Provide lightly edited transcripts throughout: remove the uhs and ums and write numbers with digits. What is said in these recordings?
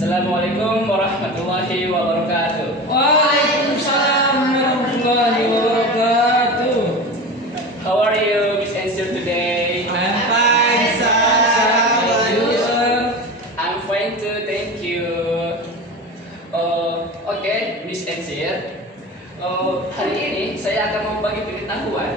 Assalamualaikum warahmatullahi wabarakatuh. Waalaikumsalam warahmatullahi wabarakatuh. How are you, Miss Ansel, today? I'm fine, sir. How are you, sir? I'm fine too, thank you. Oke, Miss Ansel. Hari ini saya akan membagi pengetahuan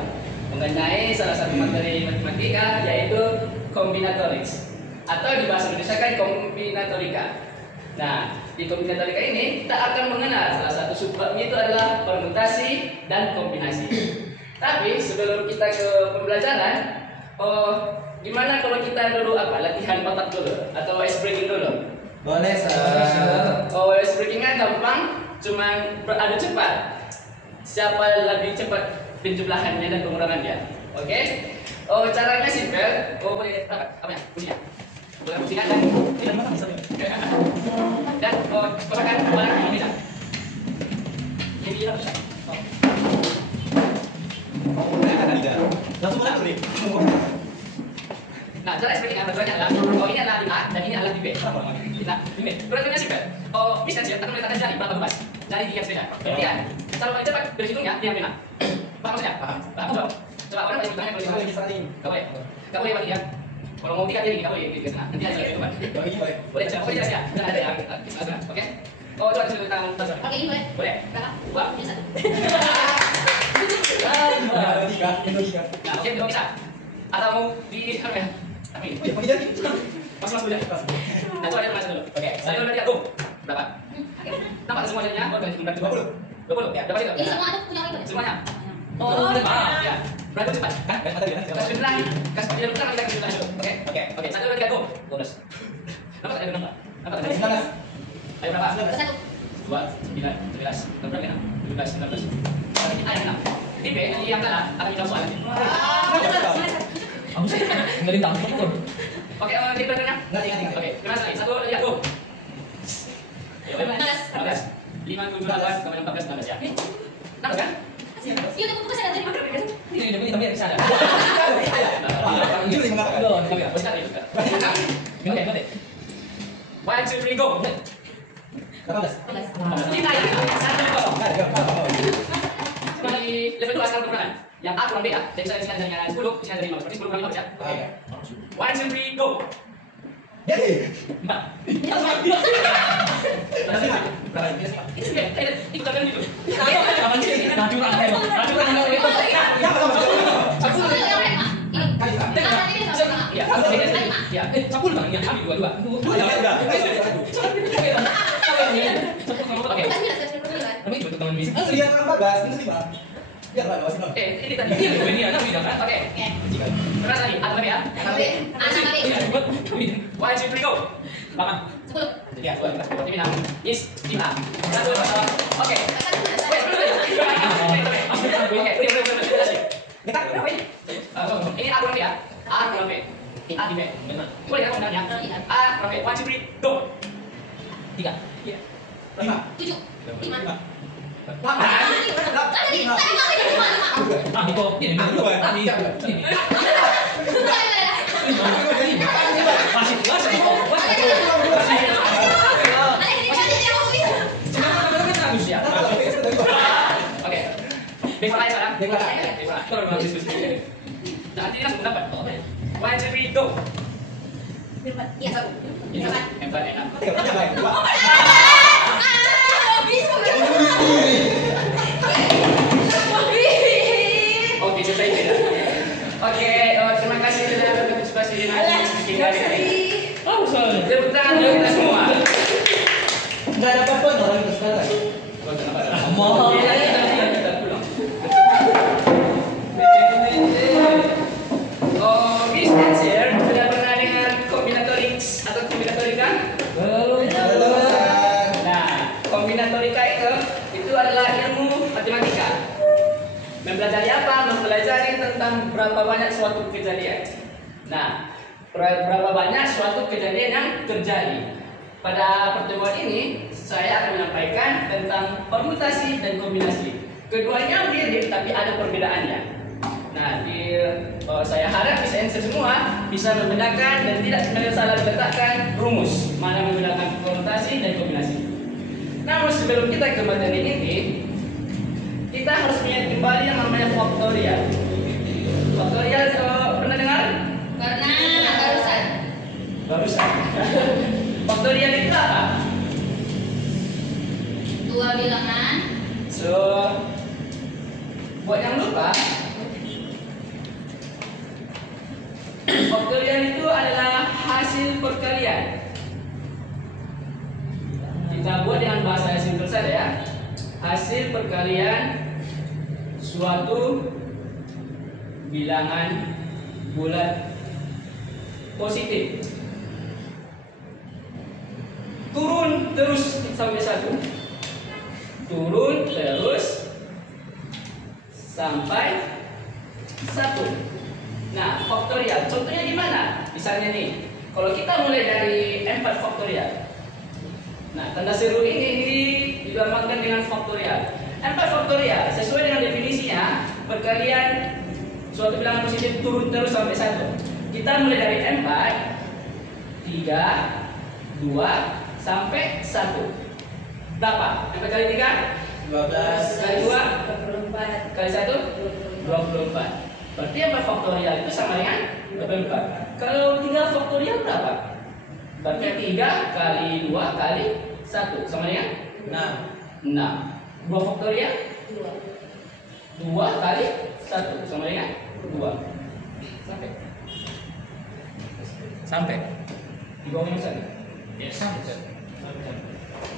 mengenai salah satu materi matematika, yaitu kombinatorics, atau di bahasa Indonesia kan kombinatorika. Nah, di kombinatorika ini kita akan mengenal salah satu subbabnya itu adalah permutasi dan kombinasi. Tapi sebelum kita ke pembelajaran, gimana kalau kita dulu latihan otak dulu atau ice breaking dulu? Boleh, sir. Ice breakingnya gampang, cuman beradu cepat. Siapa lebih cepat penjumlahannya dan pengurangannya? Oke? Caranya simpel. Boleh apa ya? Kuncinya. Boleh kuncinya dan gunakan barang yang meja. Jadi kita bisa. Nah, cara ekspresinya peraturannya adalah ini adalah di A dan ini adalah di B. Nah, ini peraturannya simpel. Misalnya akan meletakkan jari berapa bebas. Jari di atas meja. Kemudian, kalau paling cepat berhitungnya dia benar. Paham maksudnya? Paham. Paham. Coba orang paling bertanya kalau Gak boleh. Gak boleh bagi dia. Kalau mau 3 dia ini gak boleh gitu. Nanti aja itu kan. Boleh coba jelas ya. Jangan ada yang oke. Coba dulu tangan tasar. Oke, ini boleh. Boleh. Berapa? 2. Satu. Nah, oke, belum bisa. Atau mau di apa ya? Mas dulu. Nah, coba lihat mas dulu. Oke, saya dulu lihat. Berapa? Nampak semua jadinya? Berapa? 20. Ya, dapat itu. Ini semua ada punya orang itu. Semuanya. Ya. Berapa cepat? Kan? Kas jumlah. Kas pada dulu kita jumlah dulu. Oke. Satu dua tiga go. 12. Nampak ada berapa? Nampak ada 19. Ayo berapa? Satu. 2, 9, 11. Berapa ya? 17, 19. Ayo 6. Ini B yang kalah akan dijawab soal. Aku sih nggak ditangkap kok. Oke, ini pertanyaannya? Oke, terima kasih. Satu lihat go. 15. 5, 7, 8, 14, 16 ya. 16 kan? Iya, udah buka saya dari mana? Ini tapi bisa ada. Masih ada juga. Oke. 1, 2, 3, go. Kita ya. 1, 2. Di level 2 sekarang perkenalan. Yang A kurang B ya. Jadi saya isikan dengan 10, isikan dari 15. Berarti 10 kurang 15 ya. 1, 2, 3, go. 4. Ikut kalian gitu. Ini tadi ini anak tidak kan? Oke. Terus lagi, ada lagi ya? Anak 1, 2, 3, go. 8. 10. Ya, 2, 5. Yes, 5. 1, 2, oke. Ini A kurang B ya? A kurang B. A di B. Boleh ya komentarnya? A kurang B. 1, 2, 3, go. 3. 7. 5. Itu ini masih Oke. Besok aja sekarang. Nanti langsung dapat. 1, 2, 3, go. Iya, satu. Hebat enak. Oke, selesai tidak? Oke, terima kasih sudah berpartisipasi di speaking kali ini. Tepuk tangan untuk kita semua. nggak dapat poin orang itu sekarang. Mau. Miss Ansel, sudah pernah dengar kombinatorics atau kombinatorika? Belum. Nah, kombinatorika itu adalah ilmu matematika. Mempelajari apa? Mempelajari tentang berapa banyak suatu kejadian. Nah, berapa banyak suatu kejadian yang terjadi. Pada pertemuan ini, saya akan menyampaikan tentang permutasi dan kombinasi. Keduanya mirip, tapi ada perbedaannya. Nah, saya harap bisa semua bisa membedakan dan tidak salah meletakkan rumus mana menggunakan permutasi sebelum kita ke materi inti, kita harus mengingat kembali yang namanya faktorial. Faktorial pernah dengar? Pernah barusan. Barusan. Faktorial itu apa? Dua bilangan. So, buat yang lupa, faktorial itu adalah hasil perkalian. Kita buat dengan bahasa yang simpel saja ya. Hasil perkalian suatu bilangan bulat positif. Turun terus sampai 1. Turun terus sampai 1. Nah, faktorial. Contohnya gimana? Misalnya nih, kalau kita mulai dari 4 faktorial. Nah, tanda seru ini dilambangkan dengan faktorial. 4 faktorial sesuai dengan definisinya, perkalian suatu bilangan positif turun terus sampai 1. Kita mulai dari 4, 3, 2 sampai 1. Berapa? 4 kali 3? 12. Kali 2? 24. Kali 1? 24. Berarti 4 faktorial itu sama dengan 24. Kalau 3 faktorial berapa? Berarti 3 kali 2 kali 1 sama dengan 6. 2 faktorial? 2 kali 1 sama dengan 2. Sampai di bawahnya sana. Sampai.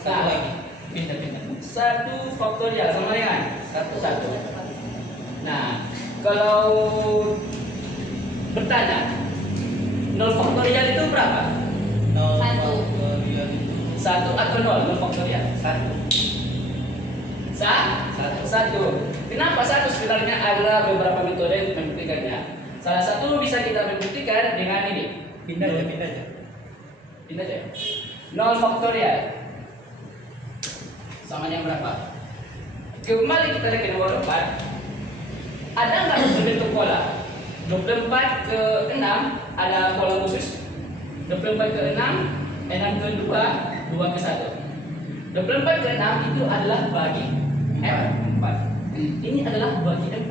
Nah, lagi. Pindah. 1 faktorial sama dengan 1. Nah, kalau bertanya 0 faktorial itu berapa? 0 Satu. faktorial itu 1 atau 0 faktorial? 1. Satu. Kenapa 1? Sebenarnya ada beberapa metode untuk membuktikannya. Salah satu bisa kita membuktikan dengan ini. Pindah aja. Pindah aja. 0 faktorial sama dengan berapa? Kembali kita lihat ke nomor 4. Ada nggak berbentuk pola? 24 ke 6 ada pola khusus. 24 ke 6, 6 ke 2, 2 ke 1. 24 ke 6 itu adalah bagi 4. Ini adalah bagi 4.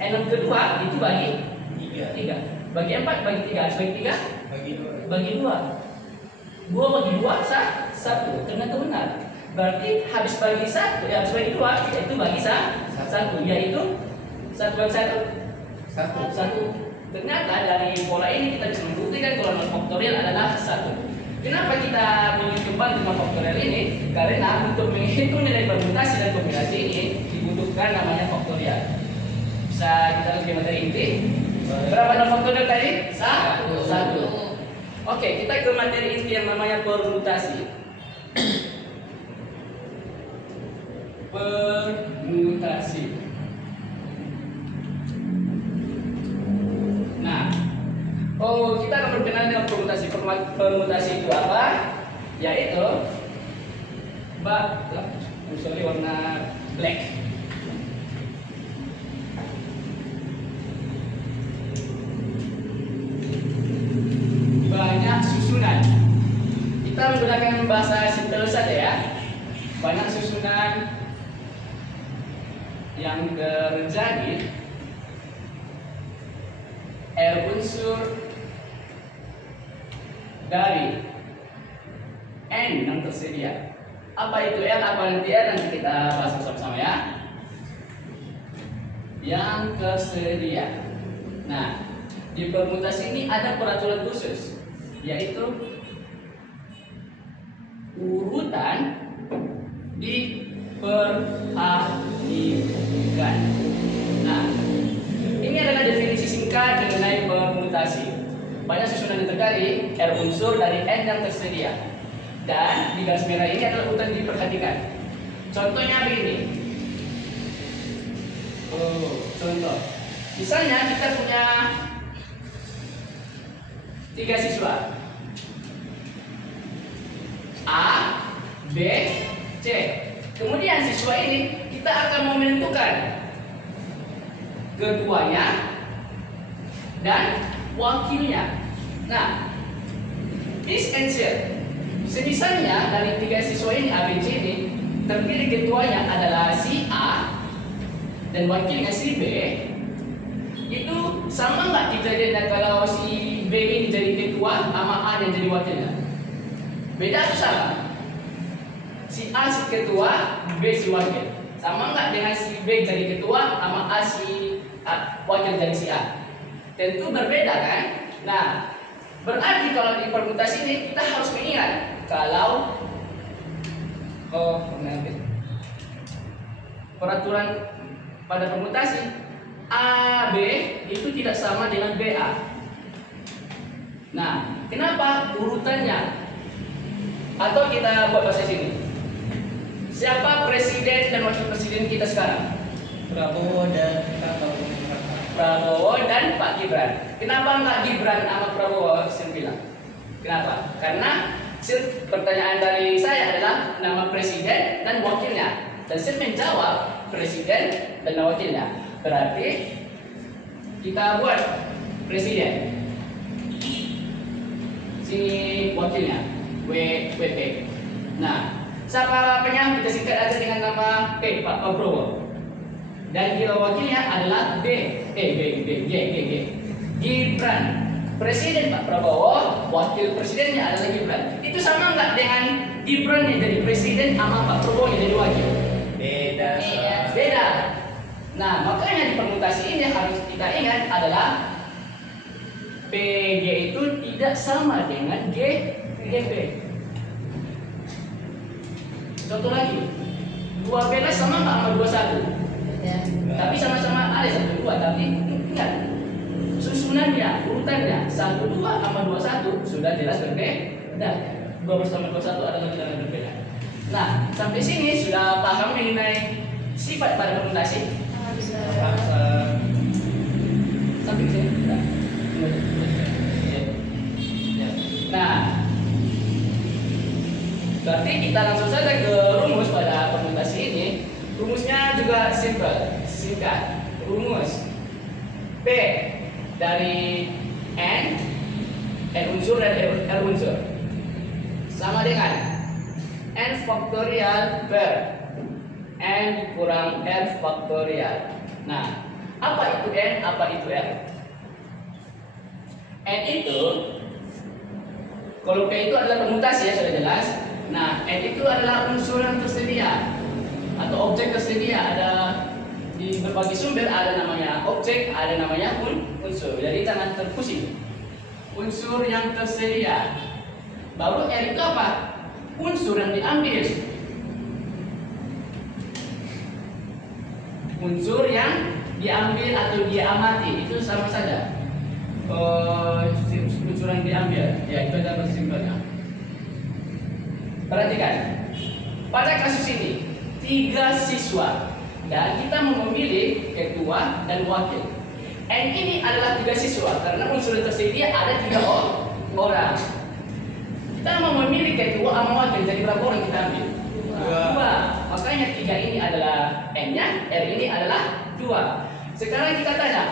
6 ke 2 itu bagi 3. Bagi 4 bagi 3, harus bagi 3 bagi 2. 2 bagi 2 1. Ternyata benar. Berarti habis bagi 1, ya habis bagi 2, yaitu bagi 1, yaitu 1 bagi 1. Ternyata dari pola ini kita bisa membuktikan kalau 0 faktorial adalah 1. Kenapa kita mencoba dengan faktorial ini? Karena untuk menghitung nilai permutasi dan kombinasi ini dibutuhkan namanya faktorial. Bisa kita lihat di materi inti. Berapa 0 faktorial tadi? 1. Oke, kita ke materi inti yang namanya permutasi. Permutasi. Nah, kita akan berkenalan dengan permutasi. Permutasi itu apa? Yaitu warna black. Banyak susunan. Kita menggunakan bahasa simpel saja ya. Banyak susunan yang terjadi R unsur dari N yang tersedia. Apa itu R, apa nanti R, nanti kita bahas bersama-sama ya. Yang tersedia. Nah, di permutasi ini ada peraturan khusus, yaitu urutan diperhatikan. Nah, ini adalah definisi singkat mengenai permutasi. Banyak susunan yang terjadi R unsur dari N yang tersedia. Dan di garis merah ini adalah urutan diperhatikan. Contohnya begini. Contoh. Misalnya kita punya 3 siswa. A, B, C. Kemudian siswa ini kita akan mau menentukan keduanya dan wakilnya. Nah, this answer Semisalnya dari 3 siswa ini A, B, C ini terpilih ketuanya adalah si A dan wakilnya si B, itu sama nggak kejadiannya kalau si B ini jadi ketua sama A yang jadi wakilnya? Beda atau sama? Si A si ketua, B si wakil. Sama nggak dengan si B jadi ketua sama A si wakil jadi si A? Tentu berbeda kan? Nah, berarti kalau di permutasi ini kita harus mengingat kalau peraturan pada permutasi AB itu tidak sama dengan BA. Nah, kenapa urutannya? Atau kita buat bahasa sini. Siapa presiden dan wakil presiden kita sekarang? Prabowo dan Prabowo dan Pak Gibran. Kenapa nggak Gibran sama Prabowo? Saya bilang. Kenapa? Karena pertanyaan dari saya adalah nama presiden dan wakilnya. Dan saya menjawab presiden dan wakilnya. Berarti kita buat presiden. Sini wakilnya WP. Nah, siapa penyanyi kita singkat aja dengan nama Pak Prabowo. Dan wakilnya adalah G. Gibran. Presiden Pak Prabowo, wakil presidennya adalah Gibran. Itu sama nggak dengan Gibran yang jadi presiden sama Pak Prabowo yang jadi wakil? Beda. Nah, makanya di permutasi ini harus kita ingat adalah PG itu tidak sama dengan GP. Contoh lagi, 12 sama nggak sama 21? Tapi sama-sama ada 1, 2, tapi ingat susunannya, urutannya 1, 2 sama 21 sudah jelas berbeda. 12 sama 21 adalah tidak berbeda. Nah, sampai sini sudah paham mengenai sifat pada permutasi? Sampai sini sudah. Nah, berarti kita langsung saja ke rumus pada permutasi ini. Rumusnya juga simple, singkat. Rumus P dari N unsur dan R unsur sama dengan N faktorial per N kurang R faktorial. Nah, apa itu N, apa itu R? N itu, kalau P itu adalah permutasi ya, sudah jelas. Nah, N itu adalah unsur yang tersedia atau objek tersedia. Ada di berbagai sumber, ada namanya objek, ada namanya unsur. Jadi jangan terpusing. Unsur yang tersedia. Baru R itu apa? Unsur yang diambil. Unsur yang diambil atau diamati itu sama saja. Unsur yang diambil, ya itu adalah simpelnya. Perhatikan, pada kasus ini 3 siswa dan kita memilih ketua dan wakil. N ini adalah 3 siswa karena unsur tersedia ada 3 orang. Kita mau memilih ketua sama wakil, jadi berapa orang kita ambil? 2. Makanya 3 ini adalah N-nya, R ini adalah 2. Sekarang kita tanya,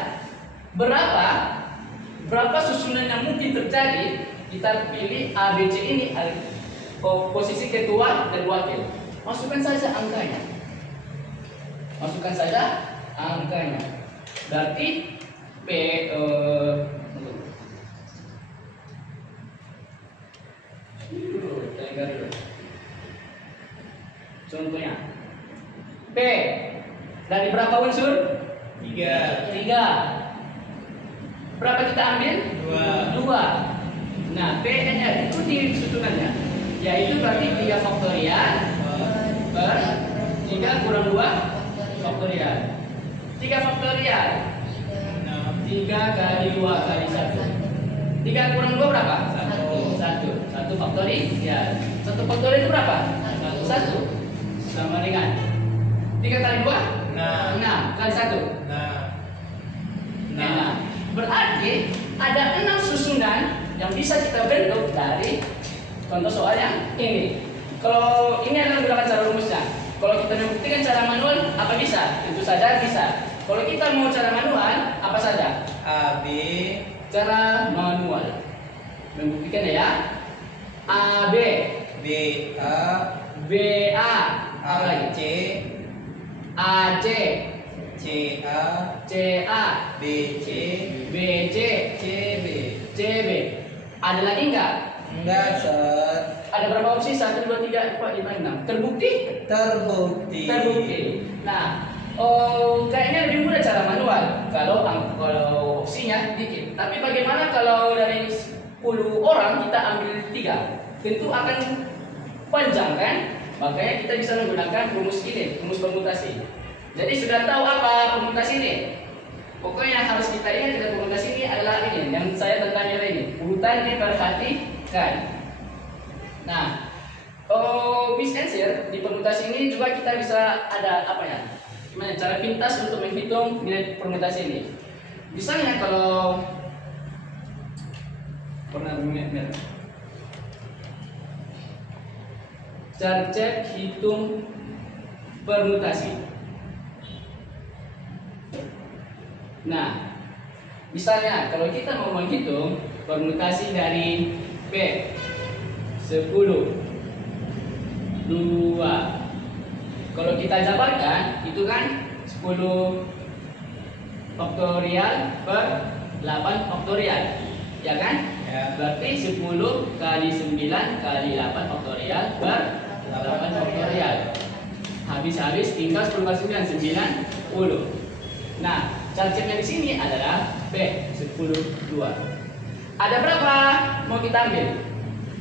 berapa susunan yang mungkin terjadi? Kita pilih A, B, C ini posisi ketua dan wakil. Masukkan saja angkanya. Berarti P contohnya P dari berapa unsur? 3. Berapa kita ambil? 2. Nah, P dan R itu di susunannya, yaitu berarti 3 faktorial per 3 kurang 2 faktorial. 3 faktorial 3 kali 2 kali 1. 3 kurang 2 berapa? 1 faktorial. 1 faktorial itu berapa? 1. Sama dengan 3 kali 2? 6 kali 1? 6. Berarti ada 6 susunan yang bisa kita bentuk dari contoh soal yang ini. Kalau ini adalah menggunakan cara rumusnya. Kalau kita membuktikan cara manual, apa bisa? Tentu saja bisa. Kalau kita mau cara manual, apa saja? AB. Cara manual. Membuktikan ya. AB B A B A apa lagi? C A C C A C A B C B C C B. C B. Ada lagi enggak? Enggak, Sir. Ada berapa opsi? 1, 2, 3, 4, 5, 6. Terbukti? Terbukti. Terbukti. Nah, kayaknya lebih mudah cara manual kalau opsinya dikit. Tapi bagaimana kalau dari 10 orang kita ambil 3? Tentu akan panjang kan? Makanya kita bisa menggunakan rumus ini, rumus permutasi. Jadi sudah tahu apa permutasi ini? Pokoknya yang harus kita ingat dari permutasi ini adalah ini yang saya tentangnya ini. Urutan diperhatikan. Nah, Miss Answer di permutasi ini juga kita bisa ada apa ya? Gimana cara pintas untuk menghitung nilai permutasi ini? Misalnya kalau pernah dengar cara cek hitung permutasi. Nah, misalnya kalau kita mau menghitung permutasi dari P 10 2, kalau kita jabarkan itu kan 10 faktorial per 8 faktorial, ya kan? Ya. Berarti 10 kali 9 kali 8 faktorial per 8 faktorial. Habis-habis tinggal 10 kali 9, 90. Nah, cara ceknya di sini adalah B 10 2. Ada berapa mau kita ambil?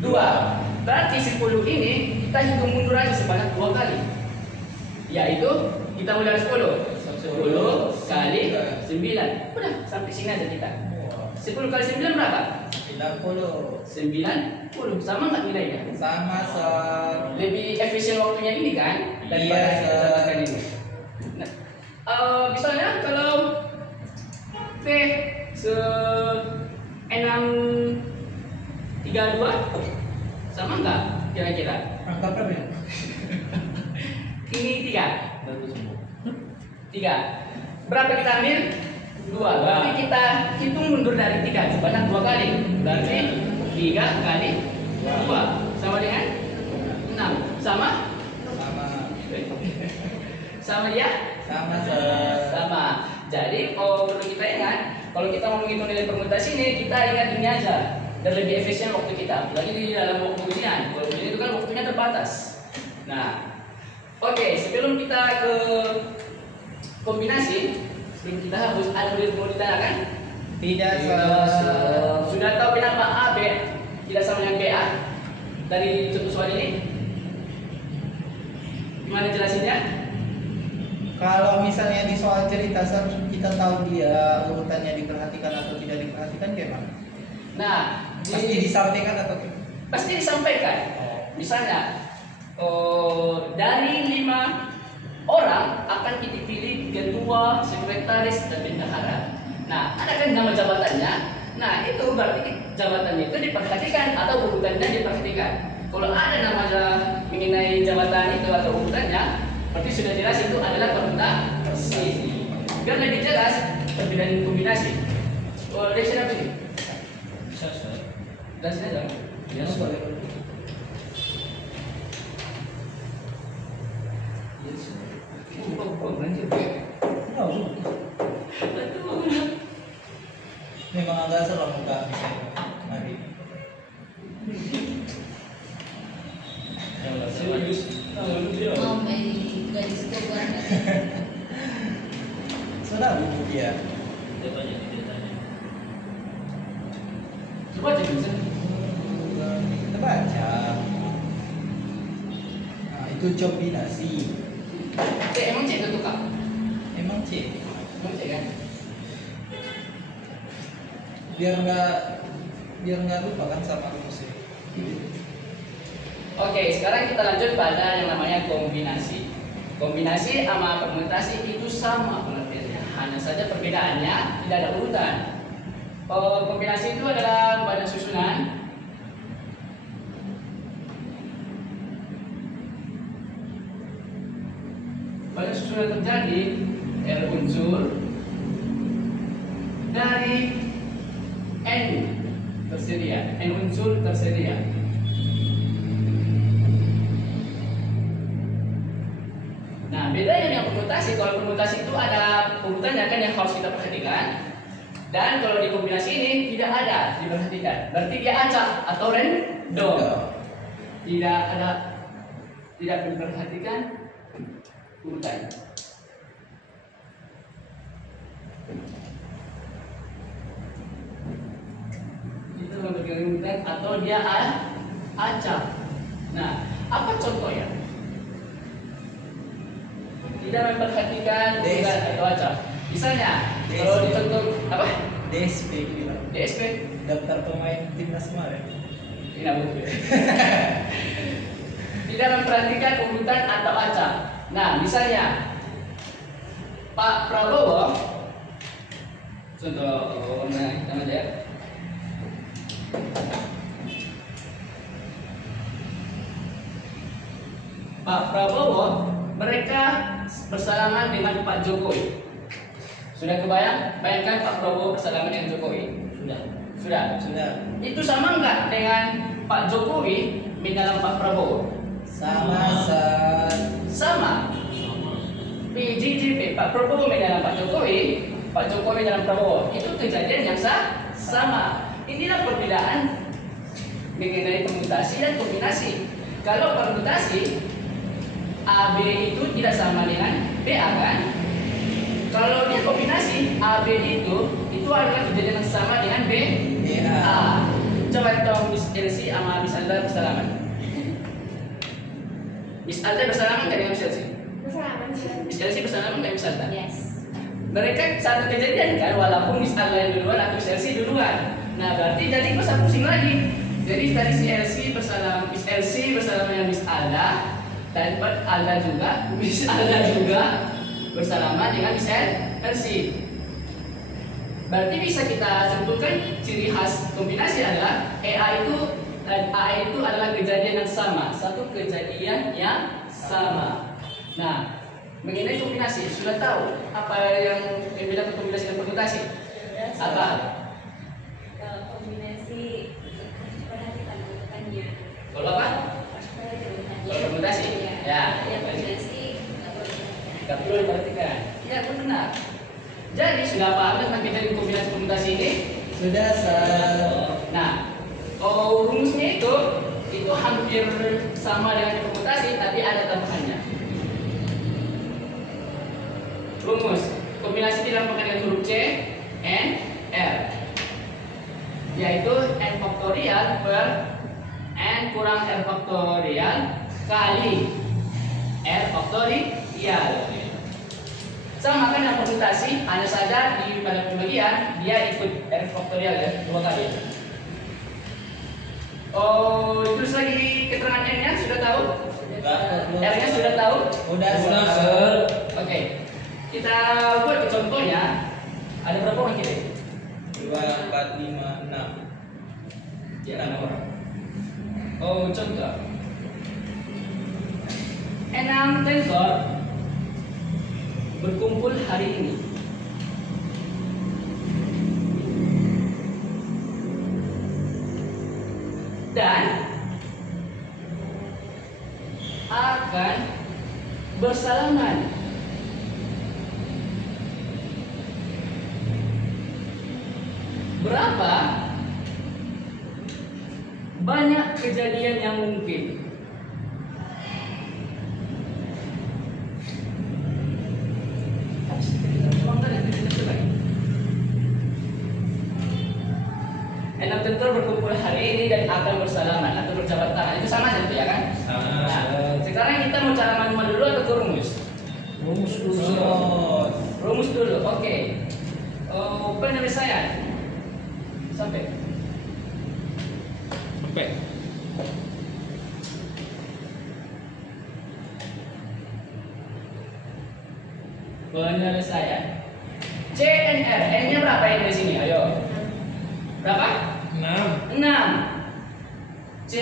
2. Berarti 10 ini kita hitung mundur aja sebanyak 2 kali. Yaitu kita mulai dari 10. 10 kali 9. Udah, sampai sini aja kita. 10 kali 9 berapa? 90. 90. Sama nggak nilainya? Sama, Sir. Lebih efisien waktunya ini kan daripada Iya, kita catatkan ini. Nah, misalnya kalau P 632 sama nggak kira-kira? Angka berapa ya? Ini 3. Berapa kita ambil? 2. Berarti kita hitung mundur dari 3 sebanyak 2 kali. Berarti 3 kali 2 sama dengan 6. Sama? Sama. Sama dia? Sama, Sir. Sama. Jadi perlu kita ingat, kalau kita mau menghitung nilai permutasi ini, kita ingat ini aja dan lebih efisien waktu kita. Apalagi di dalam waktu ujian. Kalau ujian itu kan waktunya terbatas. Nah, oke, sebelum kita ke kombinasi, sebelum kita harus ada mau ditanyakan? Tidak, Sir. Sudah tahu kenapa A B tidak sama dengan BA dari contoh soal ini? Gimana jelasinnya? Kalau misalnya di soal cerita, Sir, kita tahu dia urutannya diperhatikan atau tidak diperhatikan gimana? Nah, Pasti disampaikan atau tidak? pasti disampaikan. Misalnya, dari 5 orang akan kita pilih ketua, sekretaris, dan bendahara. Nah, ada kan nama jabatannya. Nah, itu berarti jabatannya itu diperhatikan atau urutannya diperhatikan. Kalau ada nama mengenai jabatan itu atau urutannya, berarti sudah jelas itu adalah permutasi. Biar lebih jelas perbedaan kombinasi. Lesson apa ini? Lesson aja. Ya, boleh. Memang agak serem muka misalnya. Mari. Serius? Mau main gadis kobar. Sudah buku dia. Coba aja bisa. Kita baca. Nah, itu kombinasi. Emang cek itu kak? Emang C. Emang cek kan? Biar nggak lupa kan sama rumusnya. Oke, sekarang kita lanjut pada yang namanya kombinasi. Kombinasi sama permutasi itu sama pengertiannya, hanya saja perbedaannya tidak ada urutan. Kombinasi itu adalah badan susunan terjadi R unsur dari N tersedia, N unsur tersedia. kombinasi. Kalau permutasi itu ada urutannya kan yang harus kita perhatikan. Dan kalau di kombinasi ini tidak ada diperhatikan. Berarti dia acak atau random. Tidak ada, tidak diperhatikan urutan. Itu memberikan urutan atau dia acak. Nah, apa contohnya? Tidak memperhatikan urutan atau acak. Misalnya, kalau dicontoh apa? DSP gitu. DSP, Daftar pemain timnas kemarin. ini betul. Tidak memperhatikan urutan atau acak. Nah, misalnya Pak Prabowo, contoh kita aja. Pak Prabowo, mereka bersalaman dengan Pak Jokowi. Sudah kebayang? Bayangkan Pak Prabowo bersalaman dengan Jokowi. Sudah. Itu sama enggak dengan Pak Jokowi mendalam Pak Prabowo? Sama. PJJP, Pak Prabowo mendalam Pak Jokowi, Pak Jokowi dalam Prabowo. Itu kejadian yang sama. Inilah perbedaan mengenai permutasi dan kombinasi. Kalau permutasi, AB itu tidak sama dengan BA kan? Kalau dia kombinasi, AB itu adalah kejadian yang sama dengan BA. Coba dong Miss Elsie sama Miss Alda bersalaman. Miss Alda bersalaman nggak dengan Miss Elsie? Bersalaman. Miss Elsie bersalaman nggak Miss Alda? Yes. Mereka satu kejadian kan, walaupun Miss Alda yang duluan atau Miss Elsie duluan. Nah berarti jadi gue pusing lagi. Jadi tadi si Elsie bersalaman, Miss Elsie bersalaman dengan Miss Alda, dan Alda juga, Miss Alda juga bersalaman dengan Miss Elsie. Berarti bisa kita sebutkan ciri khas kombinasi adalah EA itu dan AE itu adalah kejadian yang sama, satu kejadian yang sama. Nah, mengenai kombinasi sudah tahu apa yang membedakan kombinasi dan permutasi? Apa? Kalau kombinasi perhatikan urutannya. Kalau apa? Kalau permutasi? Ya. Yang kombinasi Tidak perlu diperhatikan. Ya, benar. Jadi sudah paham tentang kejadian kombinasi permutasi ini? Sudah, Nah, rumusnya itu hampir sama dengan permutasi, tapi ada tambahannya. Rumus kombinasi dilambangkan dengan huruf C, N, R, yaitu N faktorial per N kurang R faktorial kali R faktorial. Sama kan yang permutasi, hanya saja di pada pembagian dia ikut R faktorial ya, 2 kali. Terus lagi keterangan N-nya sudah tahu? R-nya sudah tahu? Udah, Sir. Oke. Kita buat contohnya. Ada berapa orang kita? 2, 4, 5, 6. Ya, 6 orang. Contoh. 6 tensor berkumpul hari ini. Dan akan bersalaman. Berapa banyak kejadian yang mungkin? Enam tensor berkumpul hari ini dan akan bersalaman atau berjabat tangan. Itu sama aja tuh ya kan? Sama. Nah, sekarang kita mau cara manual dulu atau ke rumus? Rumus dulu. Rumus dulu, oke. Penyelesaian sampai. Penyelesaian. C N R, N-nya berapa ini di sini? Ayo. Berapa? 6. 6. C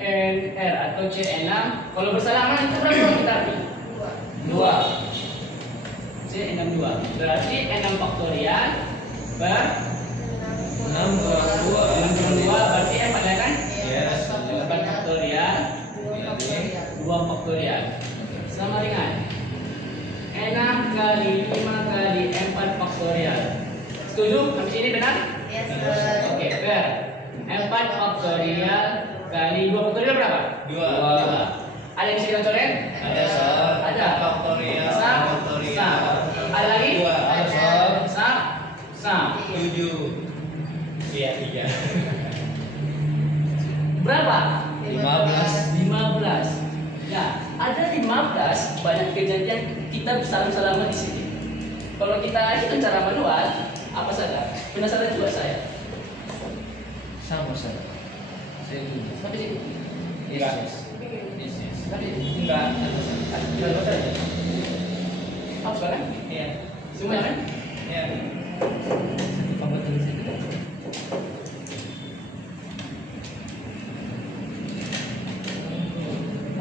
N R atau C N 6. Kalau bersalaman itu berapa kita ambil? 2. C N 6 2. Berarti N 6 faktorial per 6 kurang 2. 6 kurang 2 berarti F ada kan? Yes. 8 faktorial 2 faktorial sama dengan N 6 kali 5 kali 4 faktorial. Setuju? Sampai sini benar? Yes, sir. Oke, fair. 4 faktorial kali 2 faktorial berapa? 2. Ada yang bisa kita coret? Ada Sar. Ada. Faktorial. Sam. Faktorial. Sam. Ada lagi? 2. Ada Sar. Sam. Sam. 7. Iya 3. Berapa? 15. 15. Ya, ada 15 banyak kejadian kita bersama-sama di sini. Kalau kita hitung cara manual, apa saja? Penasaran juga saya. Sama Sar. Saya 7. Sampai situ. Enggak. Sampai situ. Enggak. Kita lupa saja. Apa sekarang? Iya. Semuanya kan? Iya. Apa tulis itu?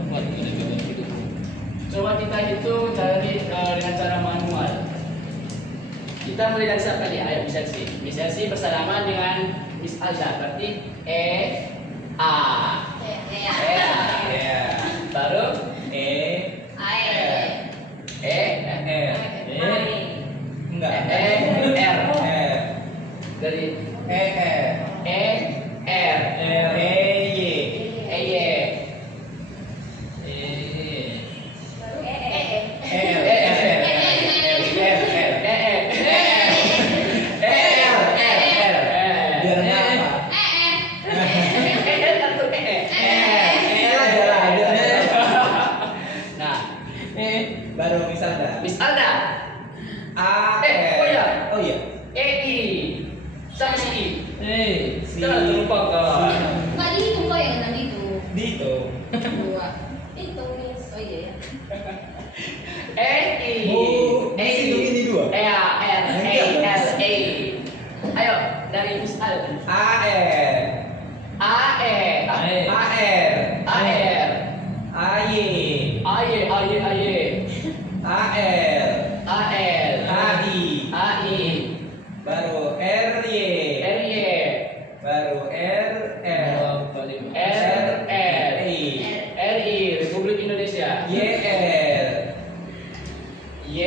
Apa itu ada jawaban gitu? Coba kita hitung dengan cara manual. Kita mulai dari siapa nih? Ayo Miss Elsie. Miss Elsie bersalaman dengan Miss Alda. Berarti A. Iya. Baru E. R. Enggak. R. R. Dari E. R. Y. Y. Biarnya apa? Nah, Baru misalnya Miss Alda, A. oh ya. Oh iya. EI sama si I. Si. Jangan terlupakan. Nggak dihitung kok yang tadi itu. Dito. 2. Itu Miss. Oh iya ya. EI. Oh, Miss hitung ini 2. R A S A. Ayo dari Miss Alda. A. A E A. A R A. Y. A Y A Y A Y A. A L A. I. A I Baru R. Y. R Y Baru R. R L R I Republik Indonesia. Y. L. Y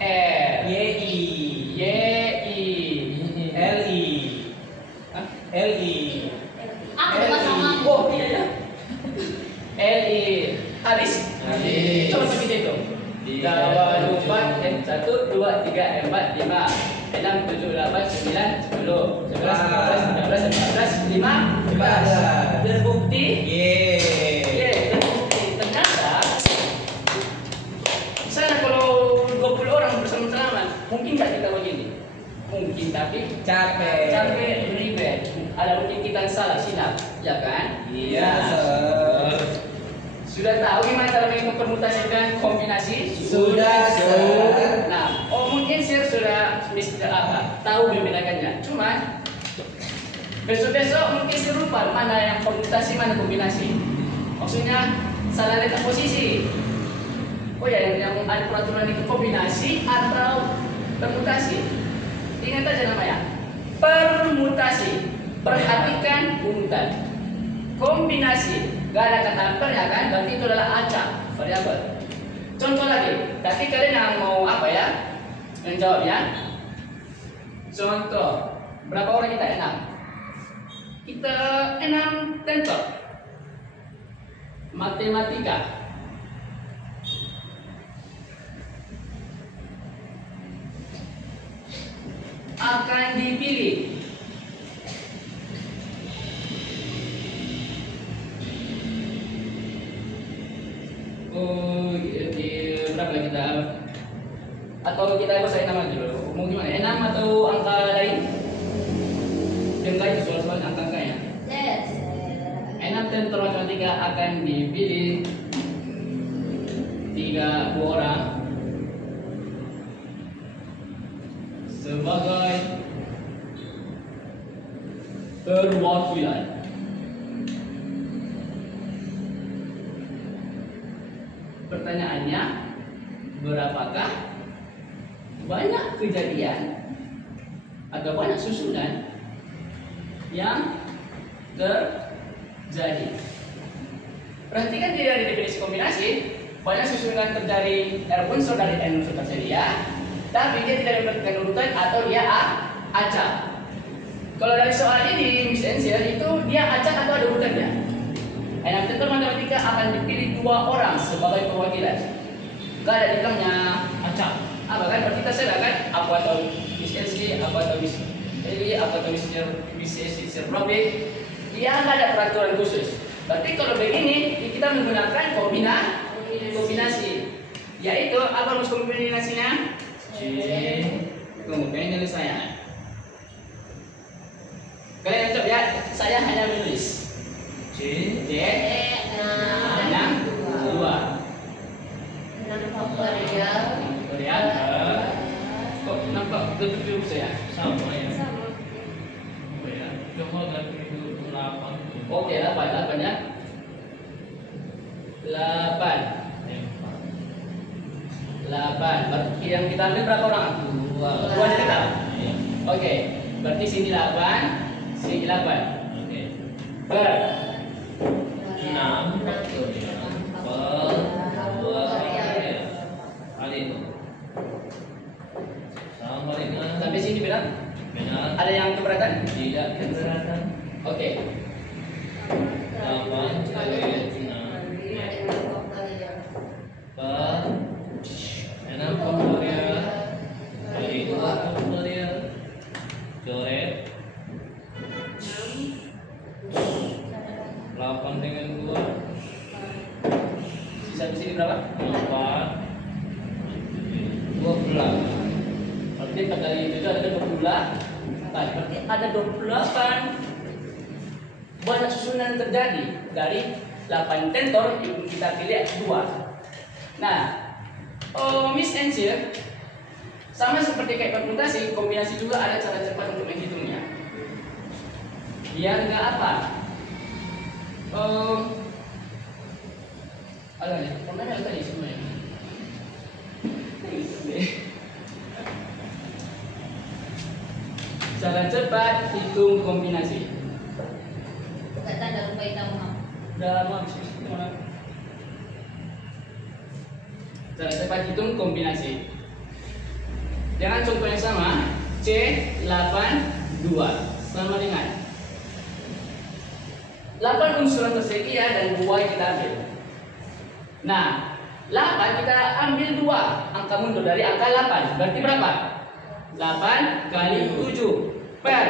R Y. I. Y I L. I. Hah? L. I. Aku udah sama. Oh iya ya. L I Alis. Alis. Coba kita hitung. 3, 4, 1, 2, 3, 4, 5, 6, 7, 8, 9, 10, 11, 12, 13, 14, 15. Terbukti. Terbukti. Ternyata sana kalau 20 orang bersama-sama, mungkin nggak kita begini. Mungkin, tapi capek ribet. Ada mungkin kita salah silap, ya kan? Iya, Nah, Sir. sudah tahu gimana cara mempermutasikan kombinasi? Sudah, Sir. Nah, mungkin Sir sudah tahu membedakannya. Cuma besok-besok mungkin Sir lupa mana yang permutasi, mana kombinasi. Maksudnya salah letak posisi. Oh ya, yang ada peraturan itu kombinasi atau permutasi. Ingat aja namanya. Permutasi. Perhatikan urutan. Kombinasi. Gak ada kata per ya kan? Berarti itu adalah acak, variabel. Contoh lagi. Tapi kalian yang mau apa ya? Menjawabnya. Contoh. Berapa orang kita? 6. Kita 6 tensor. Matematika. Akan dipilih. Oh, berapa kita? Atau kita basahin nama dulu. Mau gimana? 6 atau angka lain? Yang lain soal-soal angka-angkanya. Yes. 6 tensor matematika akan dipilih 3 orang sebagai perwakilan. Pertanyaannya, berapakah banyak kejadian atau banyak susunan yang terjadi? Perhatikan tidak ada definisi kombinasi, banyak susunan terjadi R unsur dari N unsur tersedia, tapi dia tidak mendapatkan urutan atau dia acak. Kalau dari soal ini, Miss Ensier, itu dia acak atau ada urutannya? Yang tentu matematika akan dipilih 2 orang sebagai perwakilan. Gak ada bilangnya acak. Apa kan? Berarti kita sedang kan? Apa atau Miss Ensier, apa atau Miss Eli, apa atau Miss Ensier Robik? Dia nggak ada peraturan khusus. Berarti kalau begini kita menggunakan kombinasi. Yaitu apa rumus kombinasinya? Tunggu, pengen nulis saya. Kalian coba ya, saya hanya menulis C 6 2 Korea. Kok nampak betul saya? sama ya. Sama. Apa ya? Coba ganti dulu 8. Oke, 8 ya. 8. 8. Berarti yang kita ambil berapa orang? 2 aja kita. Iya. Oke, berarti sini 8, sini 8. Oke. Per 6 faktorial per 2 faktorial kali itu sama dengan sampai sini bilang benar ada yang keberatan? tidak keberatan. Oke. 8 kali 6 per 6 faktorial kali 2 faktorial coret 8 dengan 2 Sisa di sini berapa? 4 12. Berarti kali itu ada 28. Berarti ada 28 banyak susunan terjadi dari 8 tentor yang kita pilih 2. Nah, Miss Ensier, sama seperti kayak permutasi, kombinasi juga ada cara cepat untuk menghitungnya. Biar nggak apa? Ada ya, pernah tadi semuanya. Cara cepat hitung kombinasi. Bukan tanda lupa hitam. Udah lama habis itu mana? Cara cepat hitung kombinasi. Dengan contoh yang sama, C82 sama dengan 8 unsur tersedia dan 2 yang kita ambil. Nah, 8 kita ambil 2 angka mundur dari angka 8. Berarti berapa? 8 kali 7 per.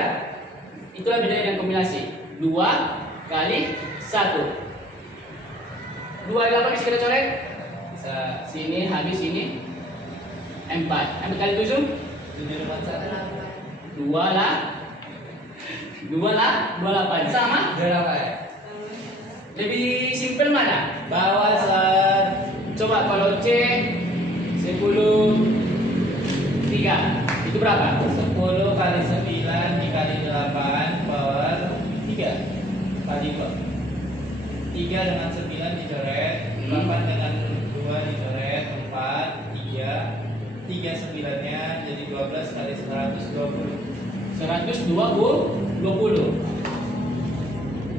Itulah bedanya dengan kombinasi. 2 kali 1. 2 kali 8 bisa kita coret. Bisa sini habis sini 4. 4 kali 7 2 lah 28 sama. Berapa ya? Lebih simpel mana? Bawah saat Coba kalau C 10 3 itu berapa? 10 kali 9 dikali 8 per 3 kali 2. 3 dengan 9 dicoret, 8 dengan 2 dicoret, 4, 3 9-nya jadi 12 kali 120. 120.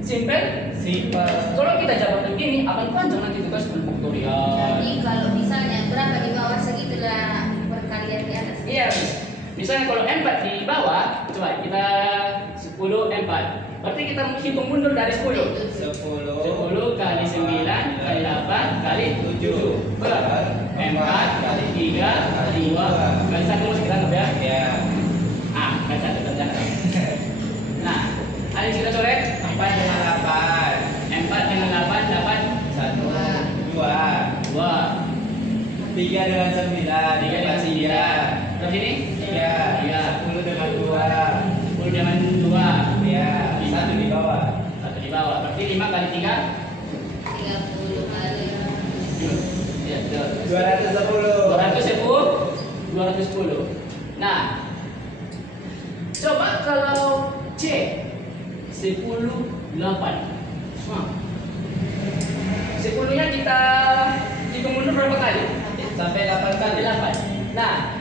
Simpel? Simpel. Kalau kita jawab begini akan panjang nanti tugas faktorial. Jadi kalau misalnya berapa di bawah segitulah perkalian di atas. Iya, misalnya kalau 4 di bawah, coba kita 10 4. Berarti kita hitung mundur dari 10. 10 kali 9 kali 8 kali 7 per 4 kali 3 kali 2 kali 1 masih kita anggap ya. Ya. Kali 1 tercatat. Nah, ada yang kita coret 4 dengan 8. 4 dengan 8 dapat 1 2. 2. 3 dengan 9 3 dengan 9. Terus ini 3. 10 dengan 2. 10 dengan 2. Ya, 1 di bawah. 1 di bawah. Berarti 5 kali 3 30 kali. ya, 210. 210. Nah, coba kalau C 10 8. 10-nya kita hitung mundur berapa kali? Sampai 8 kali. 8. Nah,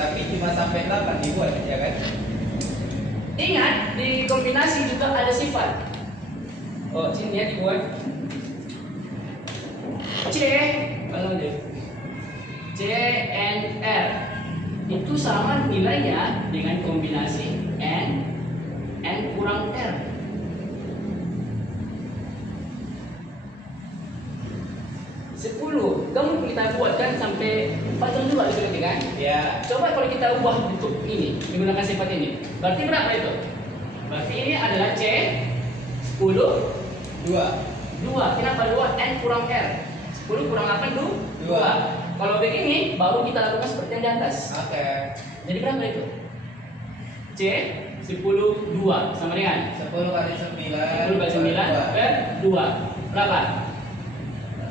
Tapi cuma sampai 8 dibuat ya kan? ingat di kombinasi juga ada sifat. Oh, sini ya dibuat. C sama dia. C and R itu sama nilainya dengan kombinasi N kurang R. Sepuluh, kamu kita buatkan sampai 4 juga di kan? Ya. Coba kalau kita ubah bentuk ini menggunakan sifat ini, berarti berapa itu? Berarti ini adalah C 10 2. Kenapa 2? N kurang R. 10 kurang 8 2. Kalau begini baru kita lakukan seperti yang di atas. Oke. Jadi berapa itu? C 10 2 sama dengan 10 kali 9 10 kali 9 per 2. Berapa?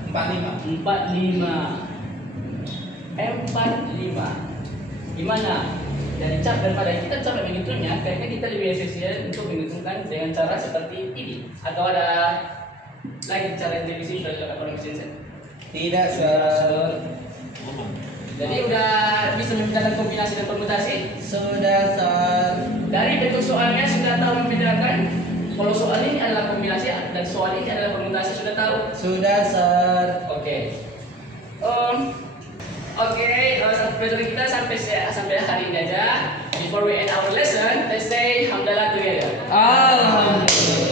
45. 45. Gimana? Dari cara daripada kita cara menghitungnya, kayaknya kita lebih efisien untuk menghitungkan dengan cara seperti ini. Atau ada lagi cara yang lebih simpel kalau efisien? Tidak, Sir. Jadi udah bisa membedakan kombinasi dan permutasi. Sudah, Sir. Dari bentuk soalnya sudah tahu membedakan. Kalau soal ini adalah kombinasi dan soal ini adalah permutasi, sudah tahu? Sudah, Sir. Oke. Pelajaran kita sampai hari ini aja. Before we end our lesson, let's say hamdalah together. Alhamdulillah.